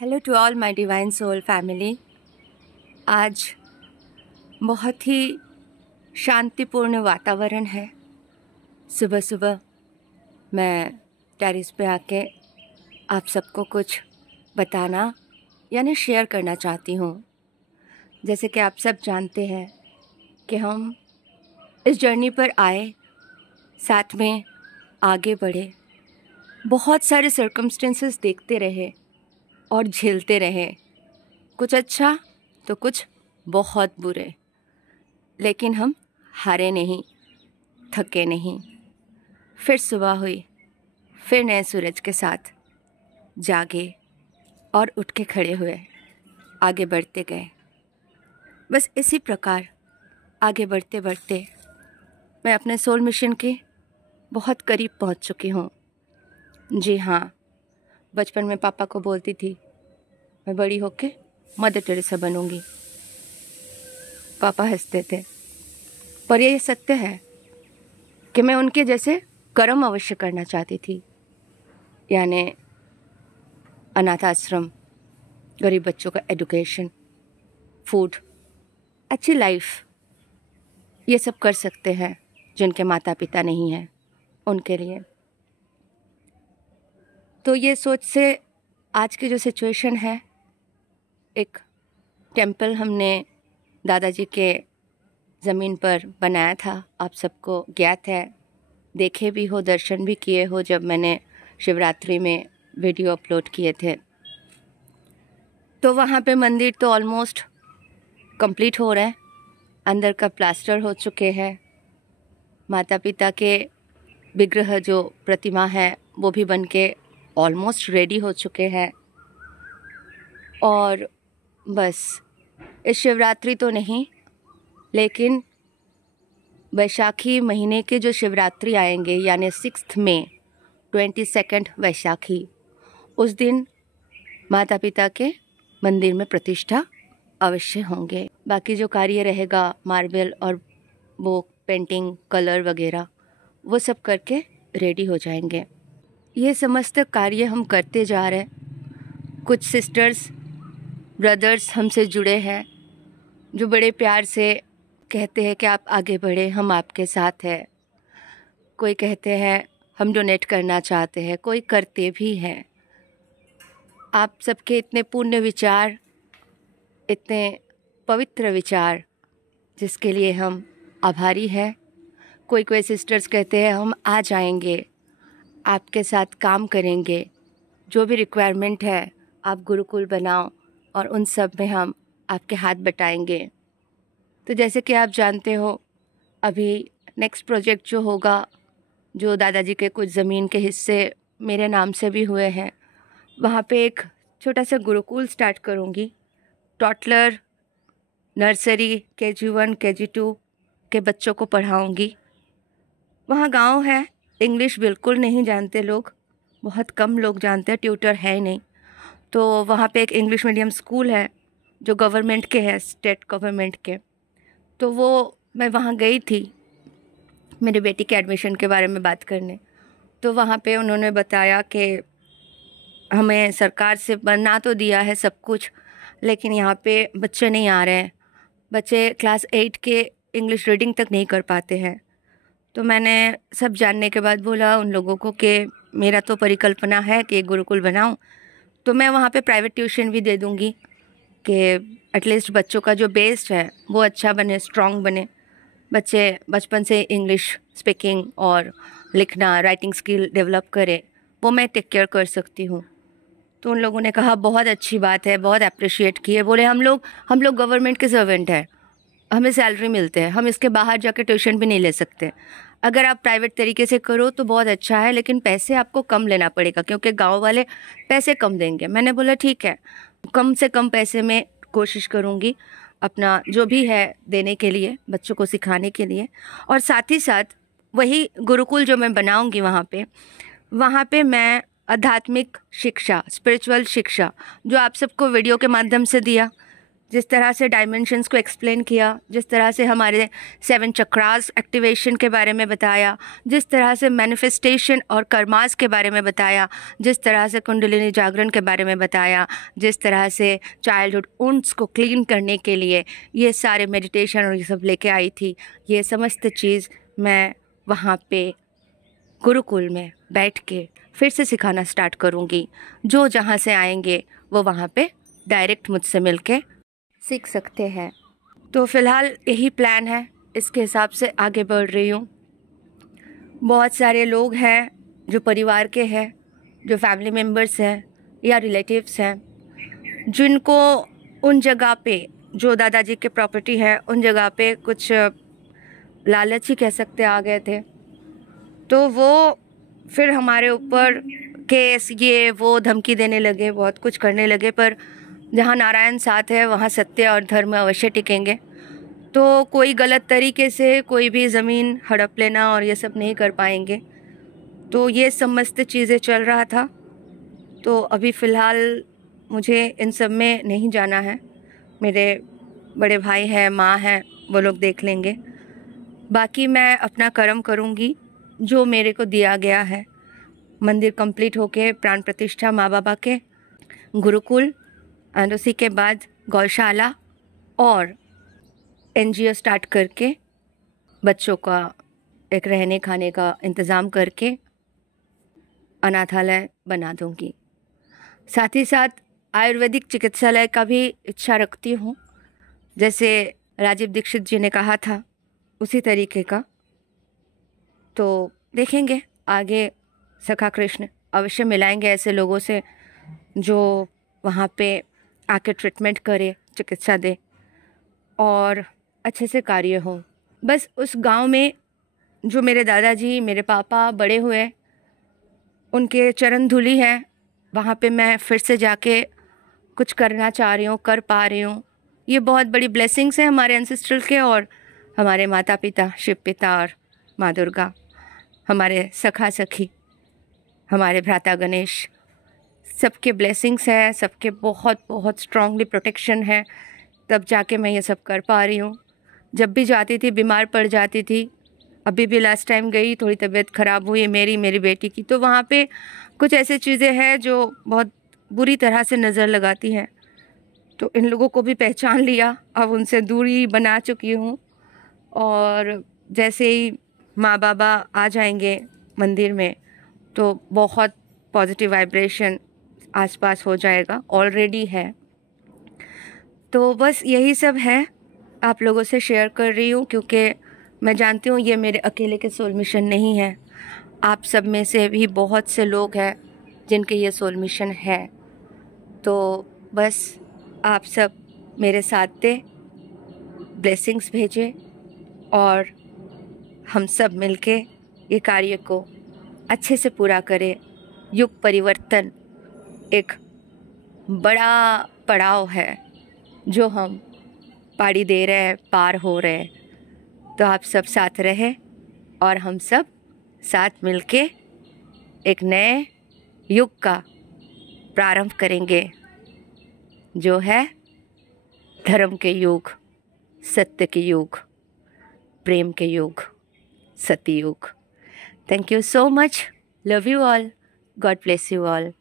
Hello to all my divine soul family. आज बहुत ही शांतिपूर्ण वातावरण है। सुबह सुबह मैं टेरेस पे आके आप सबको कुछ बताना यानी शेयर करना चाहती हूँ। जैसे कि आप सब जानते हैं कि हम इस जर्नी पर आए, साथ में आगे बढ़े, बहुत सारे सर्कमस्टेंसेस देखते रहे और झेलते रहे, कुछ अच्छा तो कुछ बहुत बुरे, लेकिन हम हारे नहीं, थके नहीं। फिर सुबह हुई, फिर नए सूरज के साथ जागे और उठ के खड़े हुए, आगे बढ़ते गए। बस इसी प्रकार आगे बढ़ते बढ़ते मैं अपने सोल मिशन के बहुत करीब पहुंच चुकी हूँ। जी हाँ, बचपन में पापा को बोलती थी मैं बड़ी होके मदर टेरेसा बनूंगी। पापा हंसते थे, पर ये सत्य है कि मैं उनके जैसे कर्म अवश्य करना चाहती थी, यानी अनाथ आश्रम, गरीब बच्चों का एजुकेशन, फूड, अच्छी लाइफ, ये सब कर सकते हैं जिनके माता पिता नहीं हैं उनके लिए। तो ये सोच से आज की जो सिचुएशन है, एक टेम्पल हमने दादाजी के ज़मीन पर बनाया था। आप सबको ज्ञात है, देखे भी हो, दर्शन भी किए हो जब मैंने शिवरात्रि में वीडियो अपलोड किए थे। तो वहाँ पे मंदिर तो ऑलमोस्ट कंप्लीट हो रहा है, अंदर का प्लास्टर हो चुके हैं, माता पिता के विग्रह जो प्रतिमा है वो भी बन के ऑलमोस्ट रेडी हो चुके हैं। और बस इस शिवरात्रि तो नहीं, लेकिन वैशाखी महीने के जो शिवरात्रि आएंगे यानी 6 मई, 22 वैशाखी, उस दिन माता पिता के मंदिर में प्रतिष्ठा अवश्य होंगे। बाकी जो कार्य रहेगा, मार्बल और वो पेंटिंग, कलर वगैरह, वो सब करके रेडी हो जाएंगे। ये समस्त कार्य हम करते जा रहे हैं। कुछ सिस्टर्स, ब्रदर्स हमसे जुड़े हैं जो बड़े प्यार से कहते हैं कि आप आगे बढ़े, हम आपके साथ हैं। कोई कहते हैं हम डोनेट करना चाहते हैं, कोई करते भी हैं। आप सबके इतने पुण्य विचार, इतने पवित्र विचार, जिसके लिए हम आभारी हैं। कोई कोई सिस्टर्स कहते हैं हम आ जाएंगे, आपके साथ काम करेंगे, जो भी रिक्वायरमेंट है आप गुरुकुल बनाओ और उन सब में हम आपके हाथ बटाएंगे। तो जैसे कि आप जानते हो, अभी नेक्स्ट प्रोजेक्ट जो होगा, जो दादाजी के कुछ ज़मीन के हिस्से मेरे नाम से भी हुए हैं, वहाँ पे एक छोटा सा गुरुकुल स्टार्ट करूँगी। टॉटलर, नर्सरी, KG1, KG2 के बच्चों को पढ़ाऊँगी। वहाँ गांव है, इंग्लिश बिल्कुल नहीं जानते लोग, बहुत कम लोग जानते हैं, ट्यूटर है ही नहीं। तो वहाँ पे एक इंग्लिश मीडियम स्कूल है जो गवर्नमेंट के है, स्टेट गवर्नमेंट के। तो वो मैं वहाँ गई थी मेरी बेटी के एडमिशन के बारे में बात करने। तो वहाँ पे उन्होंने बताया कि हमें सरकार से बना तो दिया है सब कुछ, लेकिन यहाँ पे बच्चे नहीं आ रहे हैं, बच्चे क्लास 8 के इंग्लिश रीडिंग तक नहीं कर पाते हैं। तो मैंने सब जानने के बाद बोला उन लोगों को कि मेरा तो परिकल्पना है कि एक गुरुकुल बनाऊं, तो मैं वहाँ पे प्राइवेट ट्यूशन भी दे दूँगी कि एटलीस्ट बच्चों का जो बेस है वो अच्छा बने, स्ट्रॉन्ग बने, बच्चे बचपन से इंग्लिश स्पीकिंग और लिखना, राइटिंग स्किल डेवलप करें, वो मैं टेक केयर कर सकती हूँ। तो उन लोगों ने कहा बहुत अच्छी बात है, बहुत अप्रिशिएट किए। बोले हम लोग गवर्नमेंट के सर्वेंट हैं, हमें सैलरी मिलते हैं, हम इसके बाहर जाकर ट्यूशन भी नहीं ले सकते। अगर आप प्राइवेट तरीके से करो तो बहुत अच्छा है, लेकिन पैसे आपको कम लेना पड़ेगा क्योंकि गांव वाले पैसे कम देंगे। मैंने बोला ठीक है, कम से कम पैसे में कोशिश करूँगी अपना जो भी है देने के लिए, बच्चों को सिखाने के लिए। और साथ ही साथ वही गुरुकुल जो मैं बनाऊँगी वहाँ पे मैं आध्यात्मिक शिक्षा, स्पिरिचुअल शिक्षा, जो आप सबको वीडियो के माध्यम से दिया जिस तरह से डायमेंशंस को एक्सप्लेन किया, जिस तरह से हमारे 7 चक्रास एक्टिवेशन के बारे में बताया, जिस तरह से मैनिफेस्टेशन और कर्मास के बारे में बताया, जिस तरह से कुंडलिनी जागरण के बारे में बताया, जिस तरह से चाइल्डहुड वुंड्स को क्लीन करने के लिए ये सारे मेडिटेशन और ये सब लेके आई थी, ये समस्त चीज़ मैं वहाँ पे गुरुकुल में बैठ के फिर से सिखाना स्टार्ट करूँगी। जो जहाँ से आएंगे वो वहाँ पे डायरेक्ट मुझसे मिलके सीख सकते हैं। तो फ़िलहाल यही प्लान है, इसके हिसाब से आगे बढ़ रही हूँ। बहुत सारे लोग हैं जो परिवार के हैं, जो फैमिली मेम्बर्स हैं या रिलेटिव्स हैं, जिनको उन जगह पे जो दादाजी के प्रॉपर्टी है उन जगह पे कुछ लालच ही कह सकते आ गए थे। तो वो फिर हमारे ऊपर केस ये वो धमकी देने लगे, बहुत कुछ करने लगे। पर जहाँ नारायण साथ है वहाँ सत्य और धर्म अवश्य टिकेंगे। तो कोई गलत तरीके से कोई भी ज़मीन हड़प लेना और ये सब नहीं कर पाएंगे। तो ये समस्त चीज़ें चल रहा था। तो अभी फ़िलहाल मुझे इन सब में नहीं जाना है। मेरे बड़े भाई हैं, माँ हैं, वो लोग देख लेंगे। बाकी मैं अपना कर्म करूँगी जो मेरे को दिया गया है। मंदिर कंप्लीट होके प्राण प्रतिष्ठा माँ बाबा के, गुरुकुल, एंड उसी के बाद गौशाला और एनजीओ स्टार्ट करके बच्चों का एक रहने खाने का इंतज़ाम करके अनाथालय बना दूंगी। साथ ही साथ आयुर्वेदिक चिकित्सालय का भी इच्छा रखती हूँ, जैसे राजीव दीक्षित जी ने कहा था उसी तरीके का। तो देखेंगे आगे, सखा कृष्ण अवश्य मिलाएंगे ऐसे लोगों से जो वहाँ पे आके ट्रीटमेंट करे, चिकित्सा दे और अच्छे से कार्य हो। बस उस गांव में जो मेरे दादाजी, मेरे पापा बड़े हुए, उनके चरण धूलि है, वहाँ पे मैं फिर से जाके कुछ करना चाह रही हूँ, कर पा रही हूँ। ये बहुत बड़ी ब्लेसिंग्स हैं हमारे एंसेस्ट्रल के और हमारे माता पिता शिव पिता और माँ दुर्गा, हमारे सखा सखी, हमारे भ्राता गणेश, सबके ब्लेसिंग्स है, सबके बहुत बहुत स्ट्रांगली प्रोटेक्शन है। तब जाके मैं ये सब कर पा रही हूँ। जब भी जाती थी बीमार पड़ जाती थी। अभी भी लास्ट टाइम गई, थोड़ी तबीयत ख़राब हुई मेरी बेटी की, तो वहाँ पे कुछ ऐसी चीज़ें हैं जो बहुत बुरी तरह से नज़र लगाती हैं। तो इन लोगों को भी पहचान लिया, अब उनसे दूरी बना चुकी हूँ। और जैसे ही माँ बाबा आ जाएंगे मंदिर में तो बहुत पॉजिटिव वाइब्रेशन आसपास हो जाएगा, ऑलरेडी है। तो बस यही सब है, आप लोगों से शेयर कर रही हूँ क्योंकि मैं जानती हूँ ये मेरे अकेले के सोल मिशन नहीं है। आप सब में से भी बहुत से लोग हैं जिनके ये सोल मिशन है। तो बस आप सब मेरे साथ दे, ब्लेसिंग्स भेजें और हम सब मिलके ये कार्य को अच्छे से पूरा करें। युग परिवर्तन एक बड़ा पड़ाव है जो हम पाड़ी दे रहे हैं, पार हो रहे हैं। तो आप सब साथ रहें और हम सब साथ मिलके एक नए युग का प्रारंभ करेंगे, जो है धर्म के युग, सत्य के युग, प्रेम के युग, सतयुग। Thank you so much, love you all, God bless you all.